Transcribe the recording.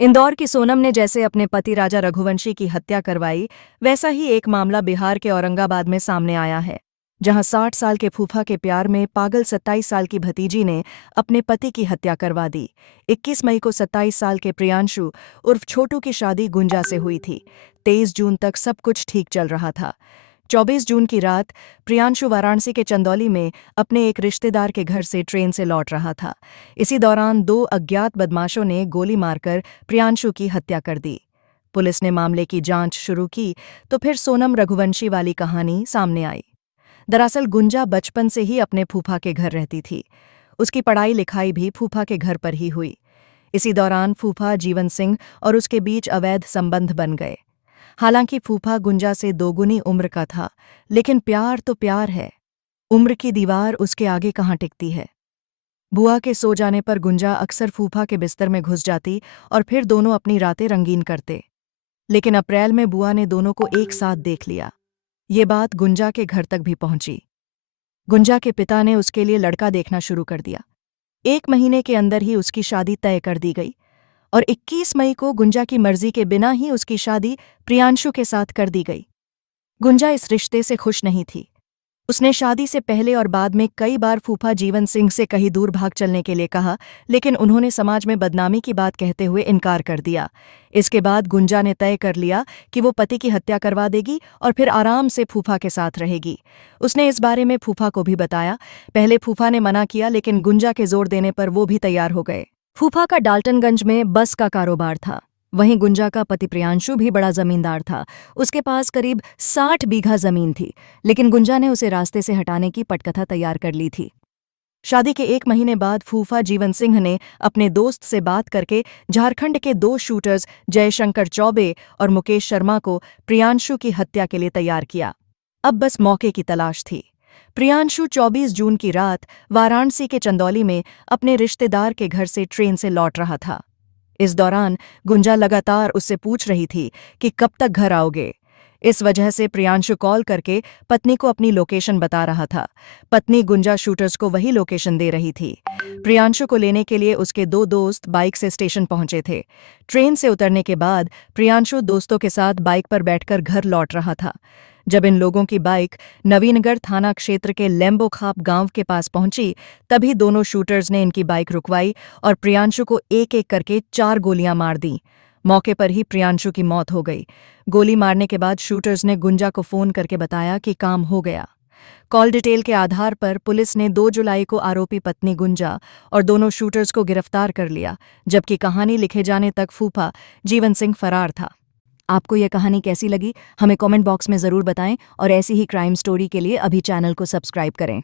इंदौर की सोनम ने जैसे अपने पति राजा रघुवंशी की हत्या करवाई, वैसा ही एक मामला बिहार के औरंगाबाद में सामने आया है, जहां 60 साल के फूफा के प्यार में पागल 27 साल की भतीजी ने अपने पति की हत्या करवा दी। 21 मई को 27 साल के प्रियांशु उर्फ छोटू की शादी गुंजा से हुई थी। 23 जून तक सब कुछ ठीक चल रहा था। 24 जून की रात प्रियांशु वाराणसी के चंदौली में अपने एक रिश्तेदार के घर से ट्रेन से लौट रहा था। इसी दौरान 2 अज्ञात बदमाशों ने गोली मारकर प्रियांशु की हत्या कर दी। पुलिस ने मामले की जांच शुरू की तो फिर सोनम रघुवंशी वाली कहानी सामने आई। दरअसल गुंजा बचपन से ही अपने फूफा के घर रहती थी। उसकी पढ़ाई लिखाई भी फूफा के घर पर ही हुई। इसी दौरान फूफा जीवन सिंह और उसके बीच अवैध संबंध बन गए। हालांकि फूफा गुंजा से दोगुनी उम्र का था, लेकिन प्यार तो प्यार है। उम्र की दीवार उसके आगे कहाँ टिकती है। बुआ के सो जाने पर गुंजा अक्सर फूफा के बिस्तर में घुस जाती और फिर दोनों अपनी रातें रंगीन करते। लेकिन अप्रैल में बुआ ने दोनों को एक साथ देख लिया। ये बात गुंजा के घर तक भी पहुंची। गुंजा के पिता ने उसके लिए लड़का देखना शुरू कर दिया। 1 महीने के अंदर ही उसकी शादी तय कर दी गई और 21 मई को गुंजा की मर्जी के बिना ही उसकी शादी प्रियांशु के साथ कर दी गई। गुंजा इस रिश्ते से खुश नहीं थी। उसने शादी से पहले और बाद में कई बार फूफा जीवन सिंह से कहीं दूर भाग चलने के लिए कहा, लेकिन उन्होंने समाज में बदनामी की बात कहते हुए इनकार कर दिया। इसके बाद गुंजा ने तय कर लिया कि वो पति की हत्या करवा देगी और फिर आराम से फूफा के साथ रहेगी। उसने इस बारे में फूफा को भी बताया। पहले फूफा ने मना किया, लेकिन गुंजा के जोर देने पर वो भी तैयार हो गए। फूफा का डाल्टनगंज में बस का कारोबार था। वहीं गुंजा का पति प्रियांशु भी बड़ा जमींदार था। उसके पास करीब 60 बीघा जमीन थी, लेकिन गुंजा ने उसे रास्ते से हटाने की पटकथा तैयार कर ली थी। शादी के 1 महीने बाद फूफा जीवन सिंह ने अपने दोस्त से बात करके झारखंड के 2 शूटर्स जयशंकर चौबे और मुकेश शर्मा को प्रियांशु की हत्या के लिए तैयार किया। अब बस मौके की तलाश थी। प्रियांशु 24 जून की रात वाराणसी के चंदौली में अपने रिश्तेदार के घर से ट्रेन से लौट रहा था। इस दौरान गुंजा लगातार उससे पूछ रही थी कि कब तक घर आओगे। इस वजह से प्रियांशु कॉल करके पत्नी को अपनी लोकेशन बता रहा था। पत्नी गुंजा शूटर्स को वही लोकेशन दे रही थी। प्रियांशु को लेने के लिए उसके 2 दोस्त बाइक से स्टेशन पहुंचे थे। ट्रेन से उतरने के बाद प्रियांशु दोस्तों के साथ बाइक पर बैठकर घर लौट रहा था। जब इन लोगों की बाइक नवीनगढ़ थाना क्षेत्र के लेम्बोखाप गांव के पास पहुंची, तभी दोनों शूटर्स ने इनकी बाइक रुकवाई और प्रियांशु को एक-एक करके 4 गोलियां मार दी। मौके पर ही प्रियांशु की मौत हो गई। गोली मारने के बाद शूटर्स ने गुंजा को फोन करके बताया कि काम हो गया। कॉल डिटेल के आधार पर पुलिस ने 2 जुलाई को आरोपी पत्नी गुंजा और दोनों शूटर्स को गिरफ्तार कर लिया, जबकि कहानी लिखे जाने तक फूफा जीवन सिंह फरार था। आपको यह कहानी कैसी लगी, हमें कमेंट बॉक्स में ज़रूर बताएं और ऐसी ही क्राइम स्टोरी के लिए अभी चैनल को सब्सक्राइब करें।